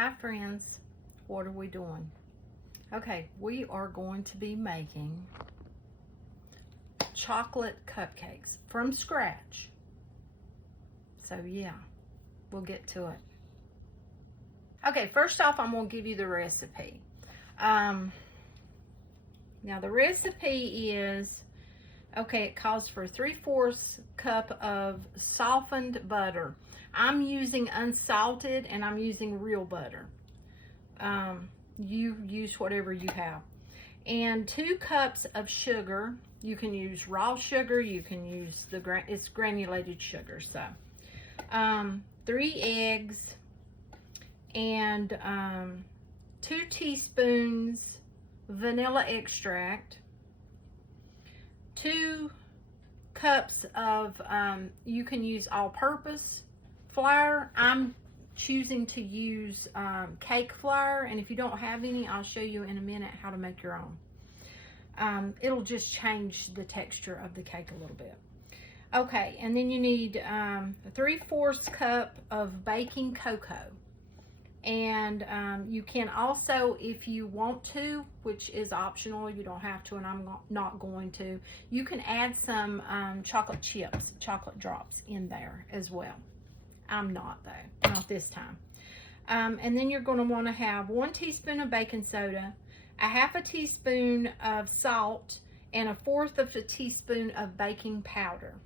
Hi friends, what are we doing? Okay, we are going to be making chocolate cupcakes from scratch. So yeah, we'll get to it. Okay, first off, I'm going to give you the recipe. Now the recipe is, okay, it calls for 3/4 cup of softened butter. I'm using unsalted and I'm using real butter. You use whatever you have. And 2 cups of sugar. You can use raw sugar, you can use it's granulated sugar. So 3 eggs and 2 teaspoons vanilla extract, 2 cups of you can use all-purpose flour. I'm choosing to use cake flour, and if you don't have any, I'll show you in a minute how to make your own. It'll just change the texture of the cake a little bit. Okay, and then you need 3/4 cup of baking cocoa. And you can also, if you want to, which is optional, you don't have to, and I'm not going to, you can add some chocolate chips, chocolate drops in there as well. I'm not though, not this time. And then you're going to want to have 1 teaspoon of baking soda, a 1/2 teaspoon of salt, and 1/4 teaspoon of baking powder.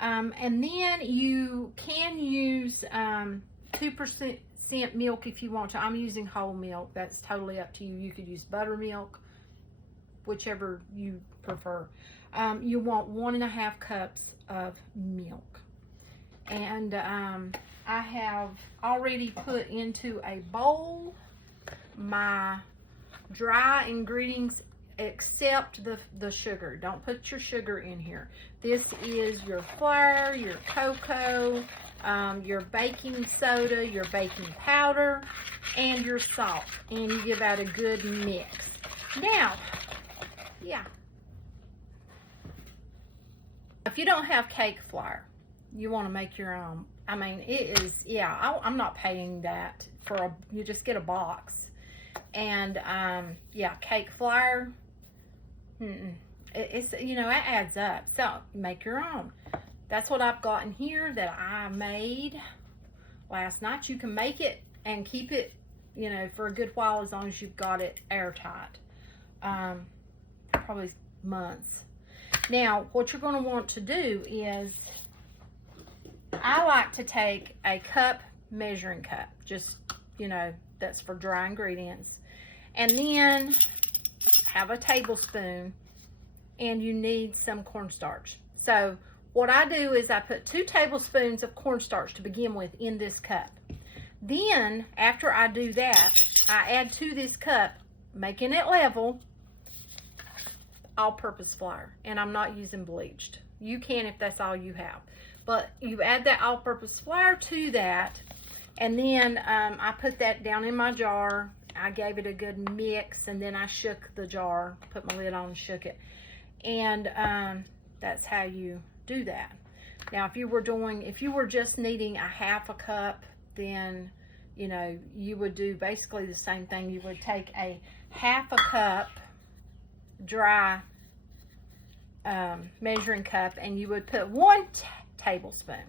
And then you can use 2% milk if you want to. I'm using whole milk. That's totally up to you. You could use buttermilk, whichever you prefer. You want 1.5 cups of milk. And I have already put into a bowl my dry ingredients except the sugar. Don't put your sugar in here. This is your flour, your cocoa, your baking soda, your baking powder, and your salt. And you give that a good mix. Now, yeah. If you don't have cake flour, you want to make your own. I mean, it is, yeah, I'm not paying that for you just get a box. And, yeah, cake flour, it's, you know, it adds up. So, make your own. That's what I've got in here that I made last night. You can make it and keep it, you know, for a good while as long as you've got it airtight. Probably months. Now, what you're going to want to do is, I like to take a cup, measuring cup, just, you know, that's for dry ingredients. And then have a tablespoon, and you need some cornstarch. So what I do is I put 2 tablespoons of cornstarch to begin with in this cup. Then, after I do that, I add to this cup, making it level, all-purpose flour. And I'm not using bleached. You can if that's all you have. But you add that all-purpose flour to that, and then I put that down in my jar. I gave it a good mix, and then I shook the jar, put my lid on and shook it. And that's how you do that. Now, if you were just needing a 1/2 cup, then, you know, you would do basically the same thing. You would take a 1/2 cup dry measuring cup, and you would put 1 tablespoon,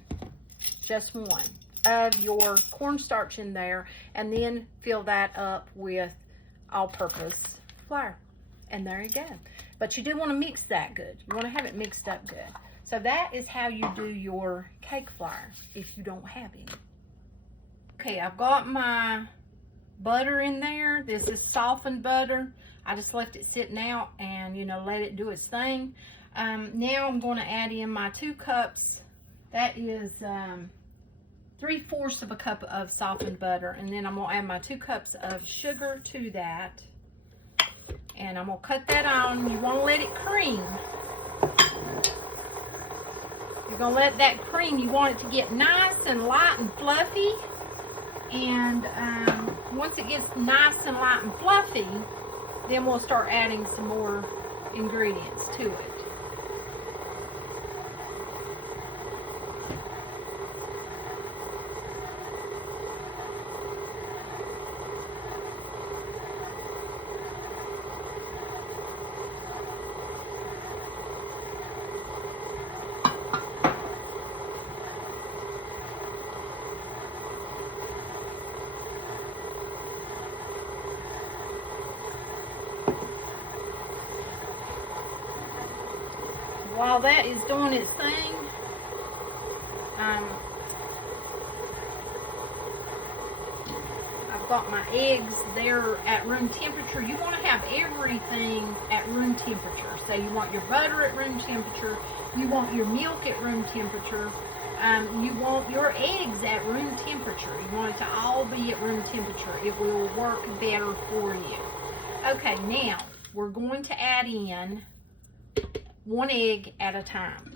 just 1, of your cornstarch in there, and then fill that up with all-purpose flour. And there you go. But you do want to mix that good. You want to have it mixed up good. So that is how you do your cake flour if you don't have any. Okay, I've got my butter in there. This is softened butter. I just left it sitting out and, you know, let it do its thing. Now I'm going to add in my 2 cups. That is 3/4 cup of softened butter. And then I'm going to add my 2 cups of sugar to that. And I'm going to cut that on. You want to let it cream. You're going to let that cream. You want it to get nice and light and fluffy. And once it gets nice and light and fluffy, then we'll start adding some more ingredients to it. while that is doing its thing, I've got my eggs there at room temperature. You want to have everything at room temperature. So you want your butter at room temperature, you want your milk at room temperature, you want your eggs at room temperature. You want it to all be at room temperature. It will work better for you. Okay, now we're going to add in 1 egg at a time.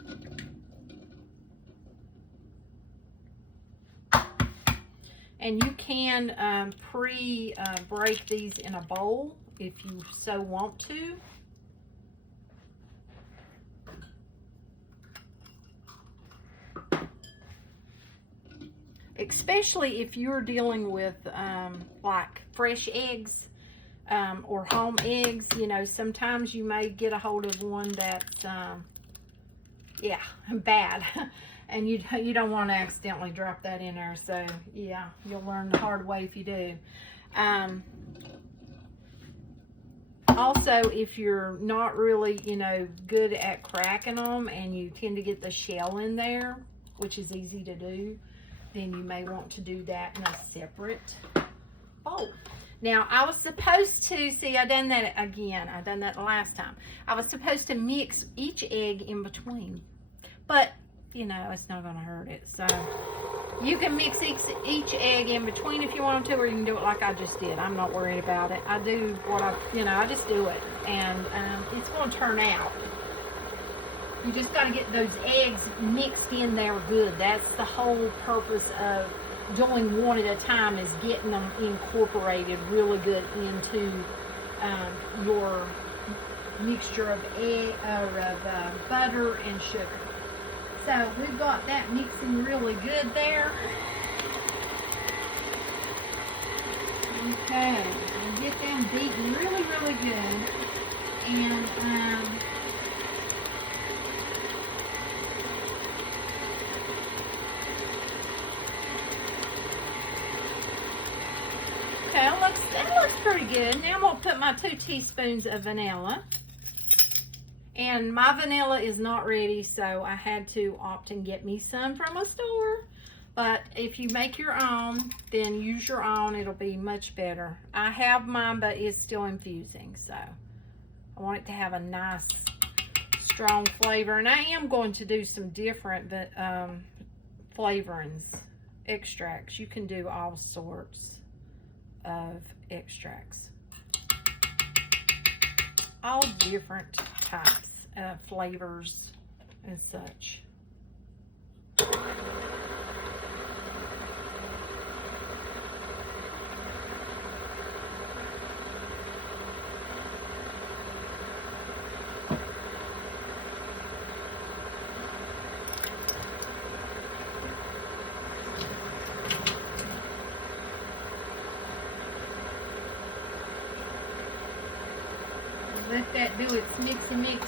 And you can break these in a bowl if you so want to. Especially if you're dealing with like fresh eggs or home eggs, you know, sometimes you may get a hold of one that's, yeah, bad. And you don't want to accidentally drop that in there. So, yeah, you'll learn the hard way if you do. Also, if you're not really, you know, good at cracking them and you tend to get the shell in there, which is easy to do, then you may want to do that in a separate bowl. Now, I was supposed to, see, I done that again. I done that the last time. I was supposed to mix each egg in between. But, you know, it's not going to hurt it. So, you can mix each egg in between if you want to, or you can do it like I just did. I'm not worried about it. I do what I just do it. And it's going to turn out. You just got to get those eggs mixed in there good. That's the whole purpose of doing one at a time, is getting them incorporated really good into your mixture of butter and sugar. So we've got that mixing really good there. Okay, and get them beaten really, really good. And okay, that looks pretty good. Now I'm going to put my 2 teaspoons of vanilla. And my vanilla is not ready, so I had to opt and get me some from a store. But if you make your own, then use your own. It'll be much better. I have mine, but it's still infusing, so I want it to have a nice, strong flavor. And I am going to do some different flavorings, extracts. You can do all sorts of extracts. All different types of flavors and such. Let that do its mixy mix.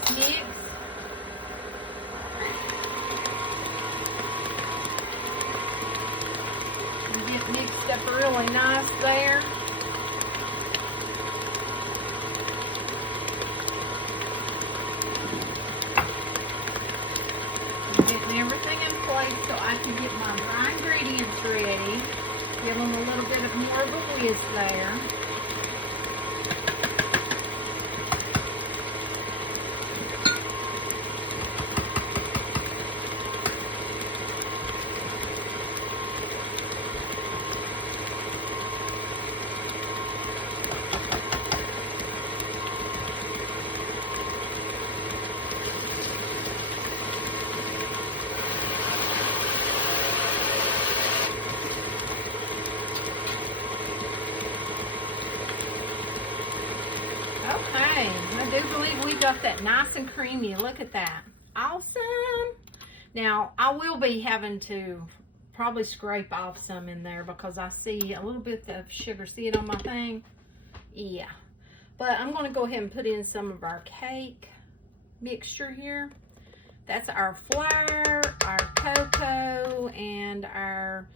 And get mixed up really nice there. And getting everything in place so I can get my dry ingredients ready. Give them a little bit of more of a whisk there. Okay, I do believe we got that nice and creamy. Look at that. Awesome. Now, I will be having to probably scrape off some in there because I see a little bit of sugar. See it on my thing? Yeah. But I'm going to go ahead and put in some of our cake mixture here. That's our flour, our cocoa, and our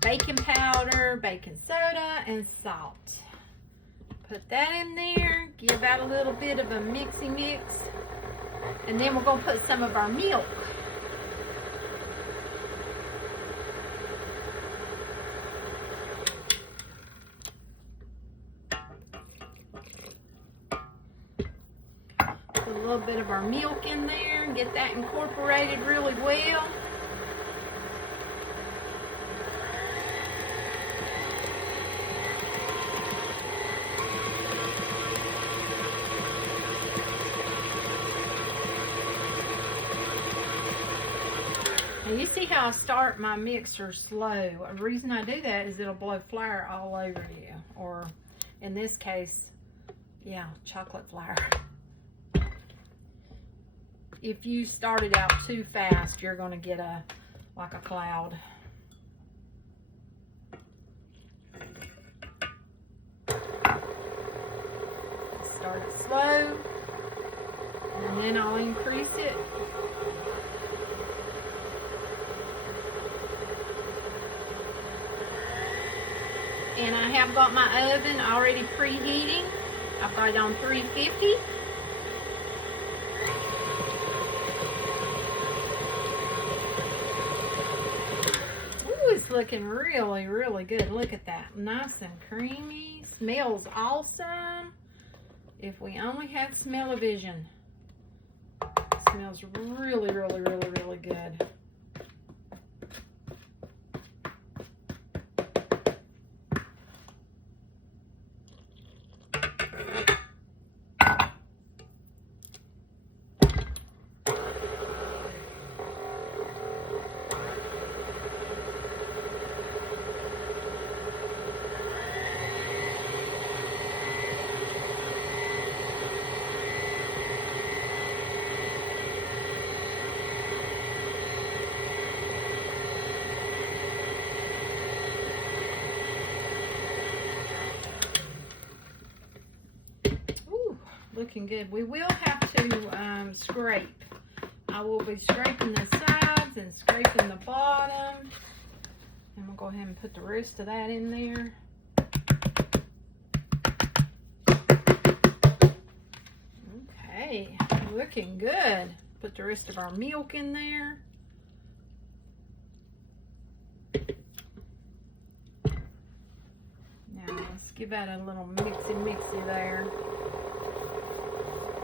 baking powder, baking soda, and salt. Put that in there, give that a little bit of a mixy mix. And then we're going to put some of our milk. Put a little bit of our milk in there and get that incorporated really well. Now you see how I start my mixer slow. The reason I do that is it'll blow flour all over you, or in this case, yeah, chocolate flour. If you start it out too fast, you're going to get like a cloud. Start it slow, and then I'll increase it. And I have got my oven already preheating. I've got it on 350. Ooh, it's looking really, really good. Look at that. Nice and creamy. Smells awesome. If we only had smell-o-vision. Smells really, really, really, really good. Looking good. We will have to scrape. I will be scraping the sides and scraping the bottom. And we'll go ahead and put the rest of that in there. Okay, looking good. Put the rest of our milk in there. Now let's give that a little mixy there.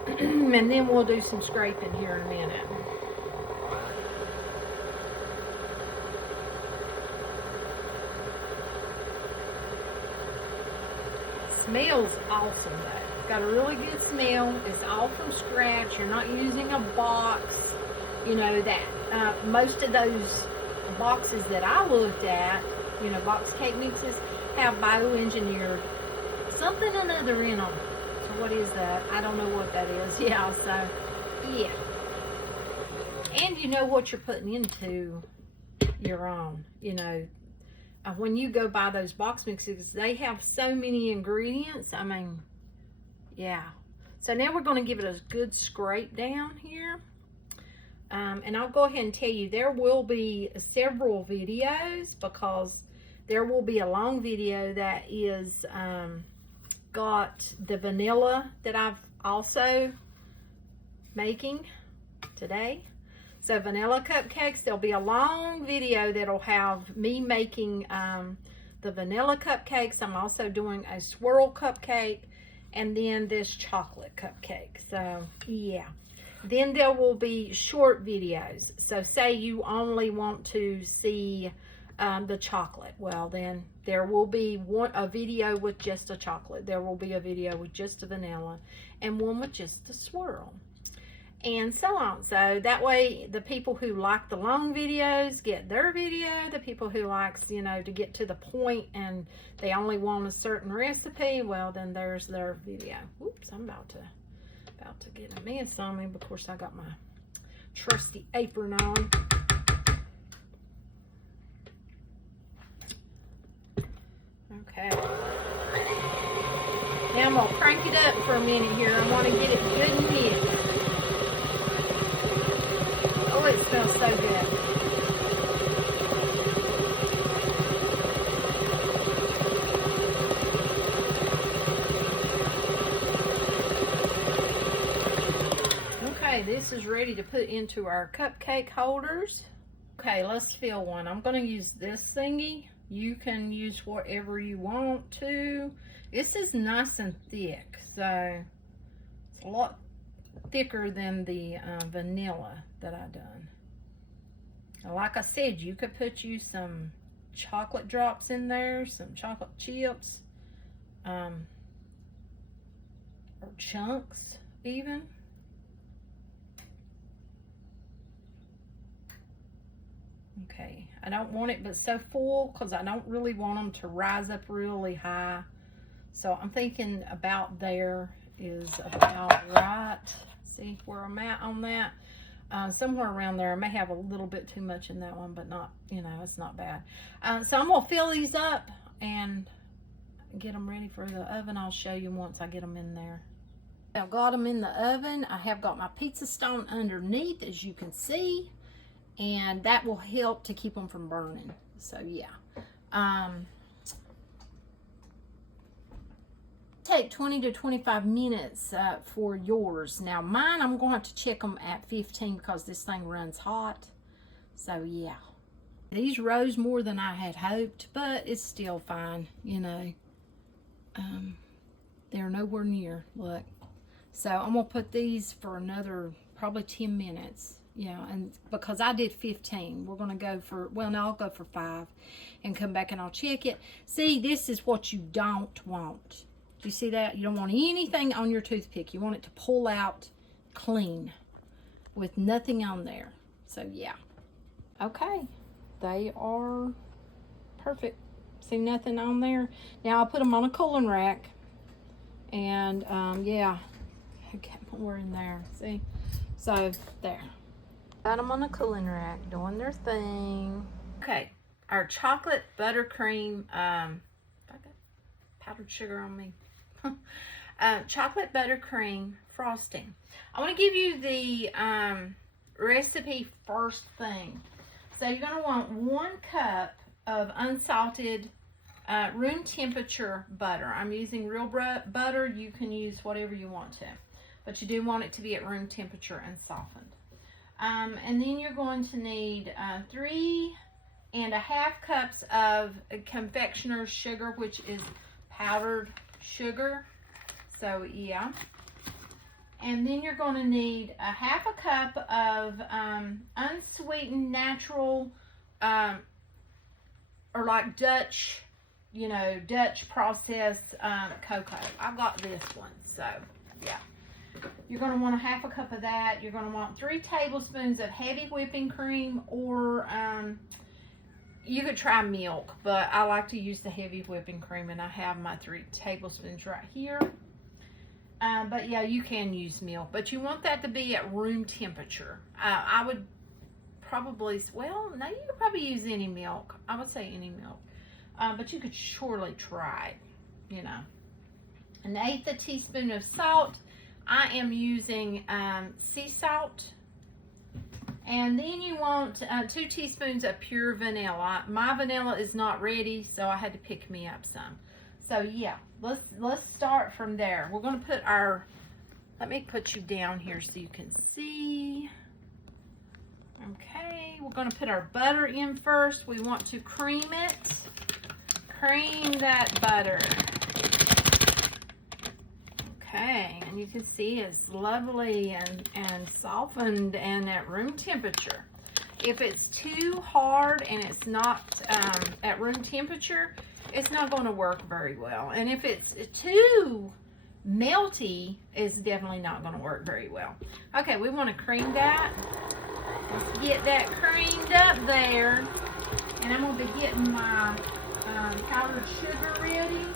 And then we'll do some scraping here in a minute. Smells awesome though. Got a really good smell. It's all from scratch. You're not using a box. You know that most of those boxes that I looked at, you know, box cake mixes, have bioengineered something or another in them. What is that? I don't know what that is. Yeah, so, yeah. And you know what you're putting into your own. You know, when you go buy those box mixes, they have so many ingredients. I mean, yeah. So now we're going to give it a good scrape down here. And I'll go ahead and tell you, there will be several videos, because there will be a long video that is... got the vanilla that I've also making today. So vanilla cupcakes, there'll be a long video that'll have me making the vanilla cupcakes. I'm also doing a swirl cupcake and then this chocolate cupcake. So yeah, then there will be short videos. So say you only want to see the chocolate, well then there will be a video with just a chocolate, there will be a video with just a vanilla, and one with just the swirl, and so on. So that way the people who like the long videos get their video, the people who likes, you know, to get to the point and they only want a certain recipe, well then there's their video. Oops, I'm about to get a mess on me. Of course I got my trusty apron on. Okay. Now I'm going to crank it up for a minute here. I want to get it good and mixed. Oh, it smells so good. Okay, this is ready ready to put into our cupcake holders. Okay, let's fill one. I'm going to use this thingy. You can use whatever you want to. This is nice and thick, so it's a lot thicker than the vanilla that I done. Like I said, you could put you some chocolate drops in there, some chocolate chips, or chunks even. Okay, I don't want it but so full because I don't really want them to rise up really high. So I'm thinking about there is about right. See where I'm at on that. Somewhere around there. I may have a little bit too much in that one, but not, you know, it's not bad. So I'm gonna fill these up and get them ready for the oven. I'll show you once I get them in there. I've got them in the oven. I have got my pizza stone underneath, as you can see, and that will help to keep them from burning. So yeah. Take 20 to 25 minutes for yours. Now mine, I'm going to have to check them at 15 because this thing runs hot. So yeah, these rose more than I had hoped, but it's still fine, you know. They're nowhere near, look. So I'm gonna put these for another probably 10 minutes. Yeah, and because I did 15, we're gonna go for, well, no, I'll go for 5 and come back and I'll check it. See, this is what you don't want. You see that? You don't want anything on your toothpick. You want it to pull out clean with nothing on there. So yeah. Okay, they are perfect. See nothing on there? Now I'll put them on a cooling rack. And yeah, okay, we're in there. See? So there. Got them on a cooling rack doing their thing. Okay, our chocolate buttercream, I got powdered sugar on me. Chocolate buttercream frosting. I want to give you the recipe first thing. So you're going to want 1 cup of unsalted room temperature butter. I'm using real butter. You can use whatever you want to, but you do want it to be at room temperature and softened. And then you're going to need 3.5 cups of confectioner sugar, which is powdered sugar. So yeah. And then you're going to need 1/2 cup of unsweetened natural or like Dutch, you know, Dutch processed cocoa. I've got this one, so yeah. You're going to want 1/2 cup of that. You're going to want 3 tablespoons of heavy whipping cream, or you could try milk, but I like to use the heavy whipping cream, and I have my 3 tablespoons right here. But yeah, you can use milk, but you want that to be at room temperature. I would probably, well, no, you could probably use any milk. I would say any milk, but you could surely try it, you know. 1/8 teaspoon of salt. I am using sea salt. And then you want 2 teaspoons of pure vanilla. My vanilla is not ready, so I had to pick me up some. So yeah, let's start from there. We're going to put our, let me put you down here so you can see. Okay, we're going to put our butter in first. We want to cream it. Cream that butter. Okay, and you can see it's lovely and softened and at room temperature. If it's too hard and it's not at room temperature, it's not going to work very well. And if it's too melty, it's definitely not going to work very well. Okay, we want to cream that. Let's get that creamed up there. And I'm going to be getting my powdered sugar ready.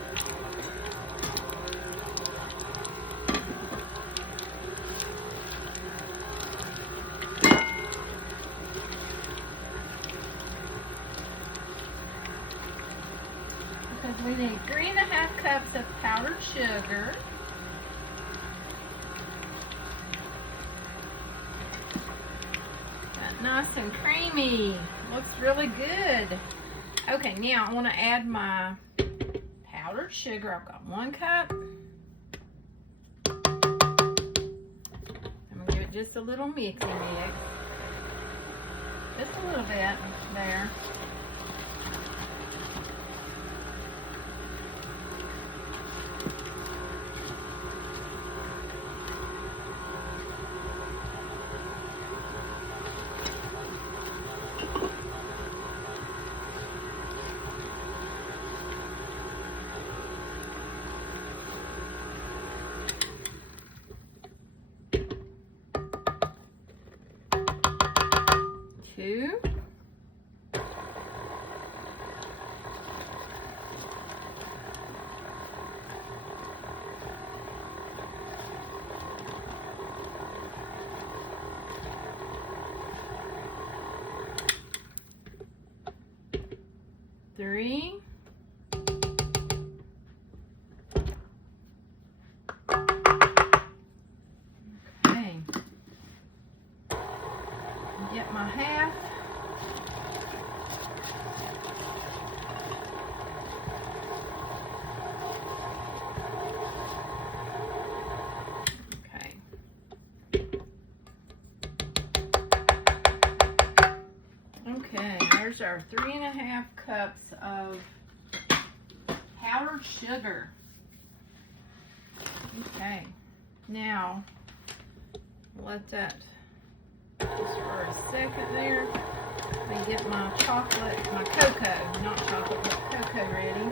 We need 3.5 cups of powdered sugar. Got nice and creamy. Looks really good. Okay, now I want to add my powdered sugar. I've got 1 cup. I'm going to give it just a little mix. Just a little bit there. Two. Three. Okay. Get my half. Okay. Okay, there's our 3.5 cups of powdered sugar. Okay, now let that just for a second there. Let me get my chocolate, my cocoa, not chocolate, but cocoa ready.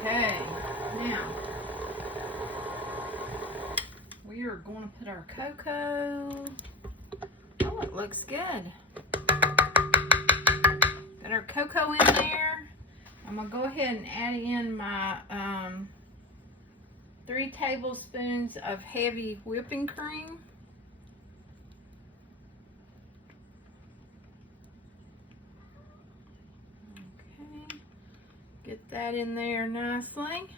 Okay, now we are going to put our cocoa. Oh, it looks good. Got our cocoa in there. I'm going to go ahead and add in my 3 tablespoons of heavy whipping cream. Get that in there nicely.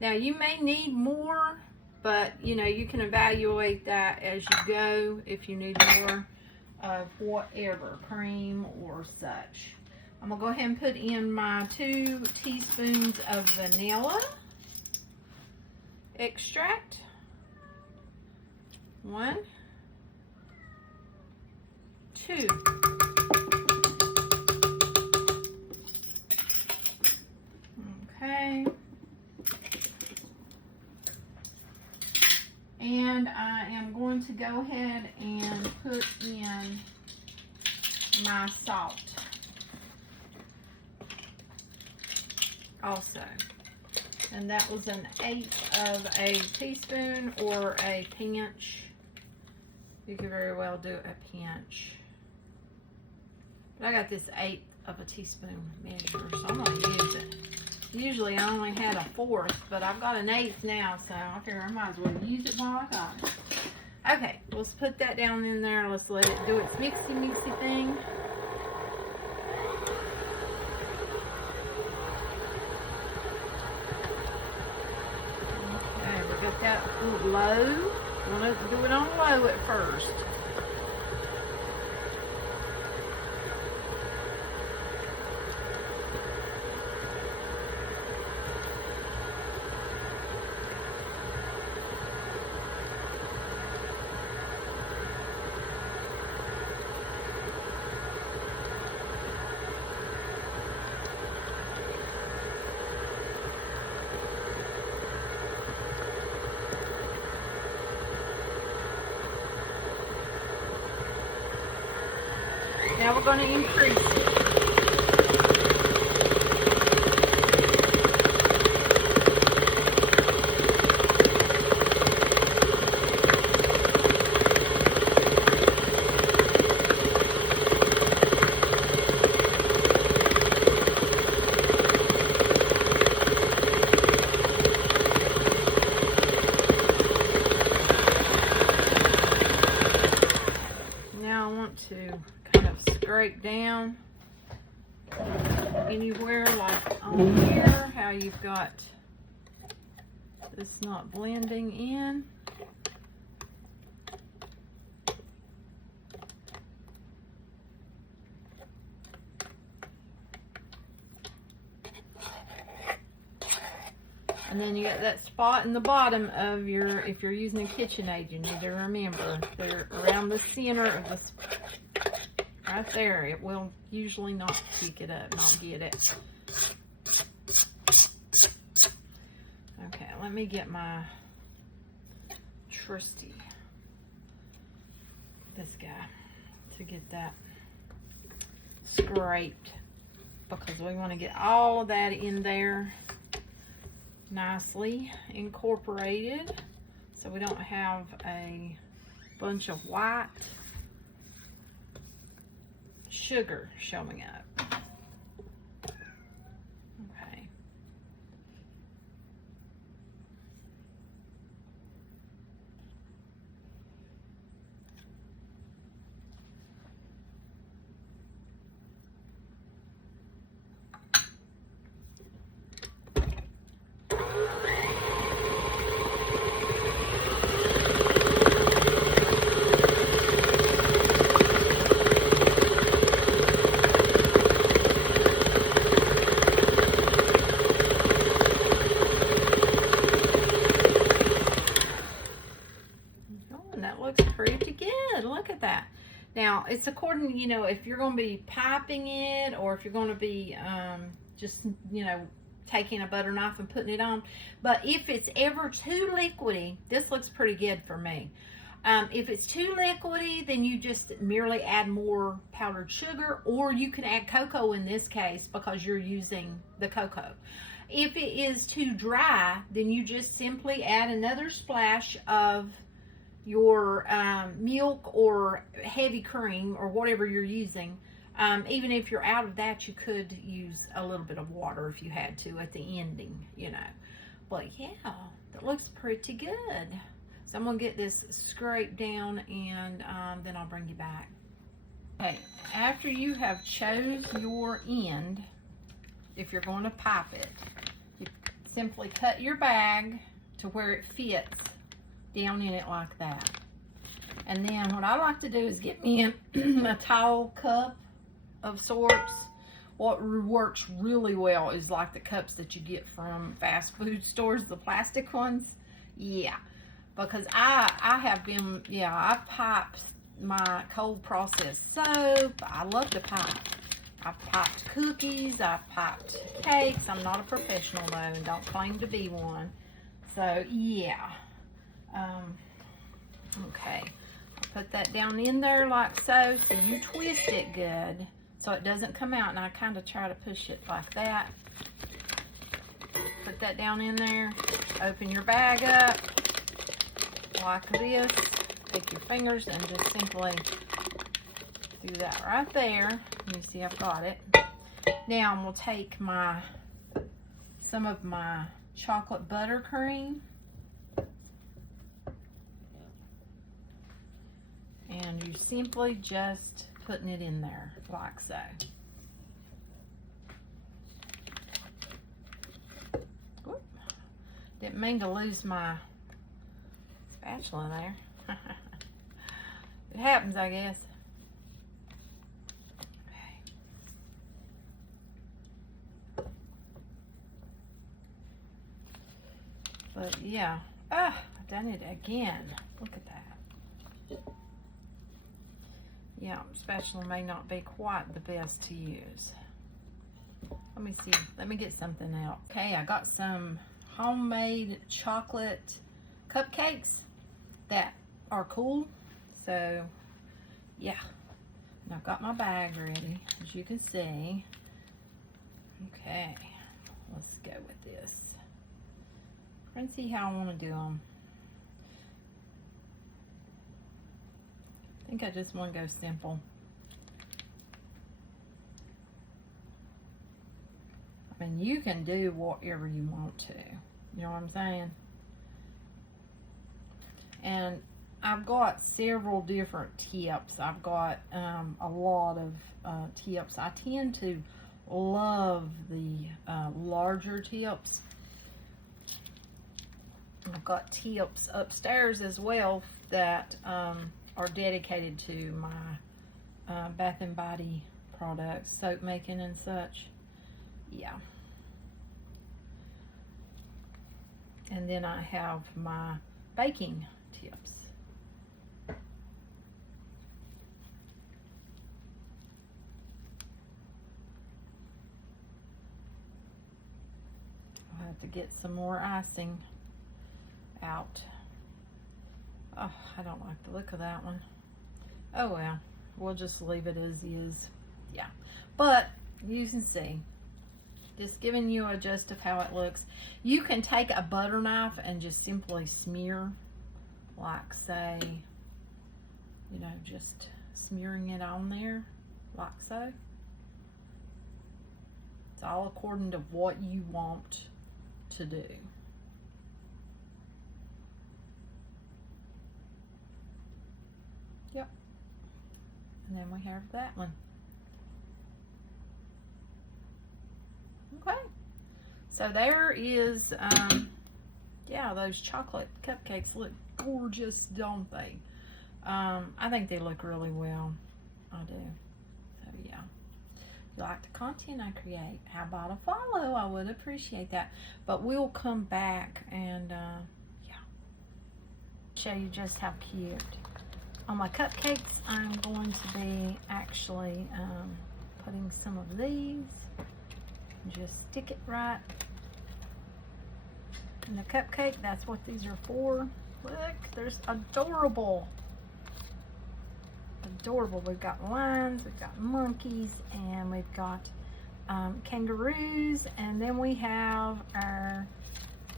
Now you may need more, but you know, you can evaluate that as you go if you need more of whatever, cream or such. I'm gonna go ahead and put in my 2 teaspoons of vanilla extract. 1, 2. Okay, and I am going to go ahead and put in my salt also, and that was 1/8 of a teaspoon or a pinch. You could very well do a pinch, but I got this 1/8 of a teaspoon measure, so I'm going to use it. Usually I only had 1/4, but I've got 1/8 now, so I figure I might as well use it while I got it. Okay, let's put that down in there. Let's let it do its mixy thing. Okay, we got that low. We'll do it on low at first. Now we're going to increase it. anywhere like on here, how you've got this not blending in. And then you got that spot in the bottom of your, if you're using a KitchenAid, you need to remember, they're around the center of this, right there. It will usually not pick it up, not get it. Okay, let me get my trusty, this guy, to get that scraped, because we want to get all of that in there nicely incorporated, so we don't have a bunch of white sugar showing up. Okay. Pretty good. Look at that. Now it's according, you know, if you're going to be piping it, or if you're going to be just, you know, taking a butter knife and putting it on. But if it's ever too liquidy, this looks pretty good for me. If it's too liquidy, then you just merely add more powdered sugar, or you can add cocoa in this case because you're using the cocoa. If it is too dry, then you just simply add another splash of your milk or heavy cream or whatever you're using. Even if you're out of that, you could use a little bit of water if you had to at the ending, you know. But yeah, that looks pretty good. So I'm gonna get this scraped down, and then I'll bring you back. Okay, after you have chose your end, if you're going to pipe it, you simply cut your bag to where it fits down in it like that. And then what I like to do is get me a tall cup of sorts. What works really well is like the cups that you get from fast food stores, the plastic ones. Yeah, because I have been, yeah, I've piped my cold processed soap. I love to pipe. I've piped cookies, I've piped cakes. I'm not a professional though, and don't claim to be one. So yeah. Okay, I'll put that down in there like so. So you twist it good so it doesn't come out, and I kind of try to push it like that. Put that down in there. Open your bag up like this. Take your fingers and just simply do that right there. You see I've got it. Now I'm going to take some of my chocolate buttercream, and you simply just putting it in there like so. Whoop. Didn't mean to lose my spatula there. It happens, I guess. But yeah, I've done it again. Look at that. Yeah, spatula may not be quite the best to use. Let me see. Let me get something out. Okay, I got some homemade chocolate cupcakes that are cool. So yeah, and I've got my bag ready, as you can see. Okay, let's go with this. And see how I want to do them. I think I just want to go simple. I mean, you can do whatever you want to. You know what I'm saying? And I've got several different tips. I've got a lot of tips. I tend to love the larger tips. I've got tips upstairs as well that are dedicated to my Bath and Body products, soap making and such. Yeah. And then I have my baking tips. I'll have to get some more icing out. Oh, I don't like the look of that one. Oh well, we'll just leave it as is. Yeah, but you can see, just giving you a gist of how it looks. You can take a butter knife and just simply smear, like say, you know, just smearing it on there like so. It's all according to what you want to do. Yep. And then we have that one. Okay. So there is, yeah, those chocolate cupcakes look gorgeous, don't they? I think they look really well. I do. So yeah. If you like the content I create, how about a follow? I would appreciate that. But we'll come back and yeah, show you just how cute. On my cupcakes, I'm going to be actually putting some of these. Just stick it right in the cupcake. That's what these are for. Look, there's adorable. Adorable. We've got lions, we've got monkeys, and we've got kangaroos, and then we have our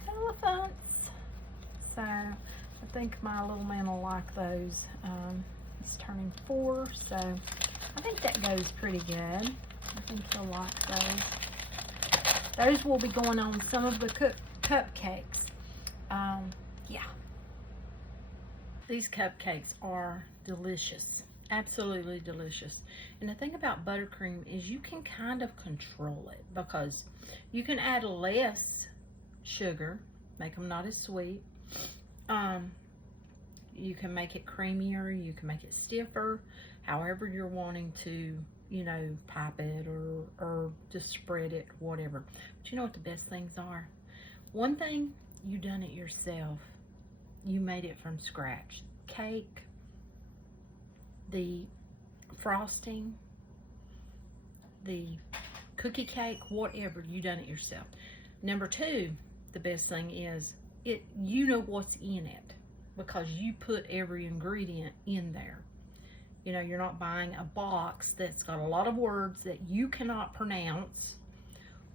elephants. So I think my little man will like those. He's turning 4, so I think that goes pretty good. I think he'll like those. Those will be going on some of the cupcakes. Yeah. These cupcakes are delicious. Absolutely delicious. And the thing about buttercream is you can kind of control it, because you can add less sugar, make them not as sweet. You can make it creamier, you can make it stiffer, however you're wanting to, you know, pipe it or just spread it, whatever. But you know what the best things are? One thing, you done it yourself. You made it from scratch. Cake, the frosting, the cookie cake, whatever, you done it yourself. Number 2, the best thing is, you know what's in it, because you put every ingredient in there. You know, you're not buying a box that's got a lot of words that you cannot pronounce,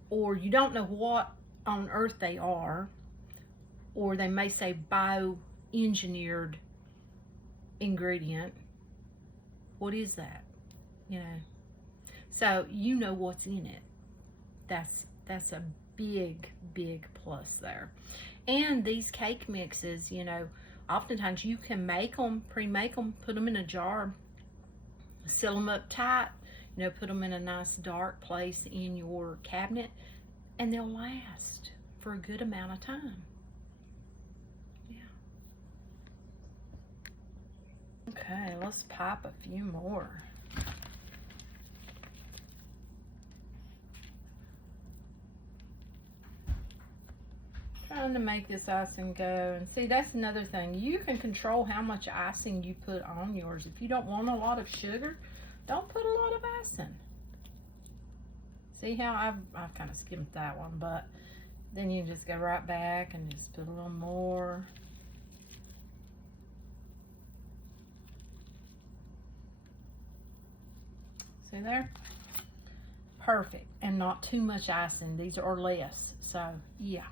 or you don't know what on earth they are, or they may say bioengineered ingredient. What is that? You know, so you know what's in it. That's a big plus there. And these cake mixes, you know, oftentimes you can make them, pre-make them, put them in a jar, seal them up tight, you know, put them in a nice dark place in your cabinet, and they'll last for a good amount of time. Yeah. Okay, let's pop a few more. Trying to make this icing go, and see, that's another thing. You can control how much icing you put on yours. If you don't want a lot of sugar, don't put a lot of icing. See how I've kind of skimmed that one, but then you just go right back and just put a little more. See there? Perfect. And not too much icing. These are less, so yeah.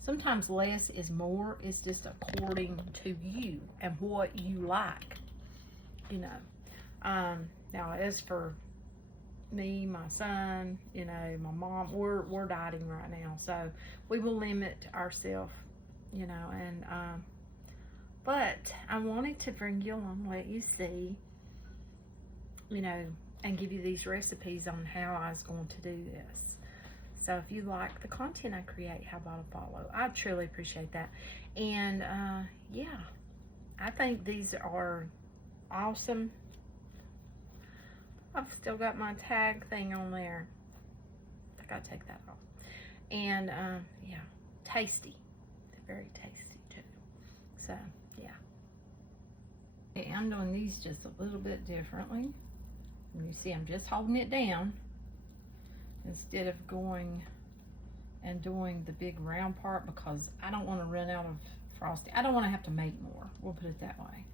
Sometimes less is more. It's just according to you and what you like, you know. Now, as for me, my son, you know, my mom, we're dieting right now, so we will limit ourselves, you know. And but I wanted to bring you along, let you see, you know, and give you these recipes on how I was going to do this. So if you like the content I create, how about a follow? I truly appreciate that. And yeah, I think these are awesome. I've still got my tag thing on there. I gotta take that off. And yeah, tasty. They're very tasty too. So yeah. Okay, I'm doing these just a little bit differently. And you see I'm just holding it down instead of going and doing the big round part, because I don't want to run out of frosting. I don't want to have to make more. We'll put it that way.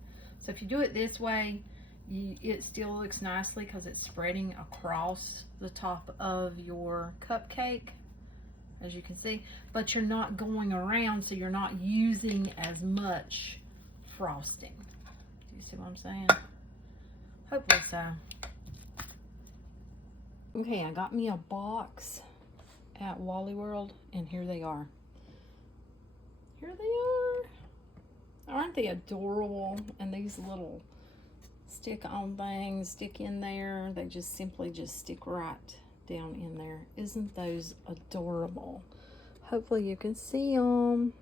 So if you do it this way, it still looks nicely because it's spreading across the top of your cupcake, as you can see, but you're not going around, so you're not using as much frosting. Do you see what I'm saying? Hopefully so. Okay, I got me a box at Wally World, and here they are. Here they are. Aren't they adorable? And these little stick-on things stick in there. They just simply just stick right down in there. Isn't those adorable? Hopefully you can see them.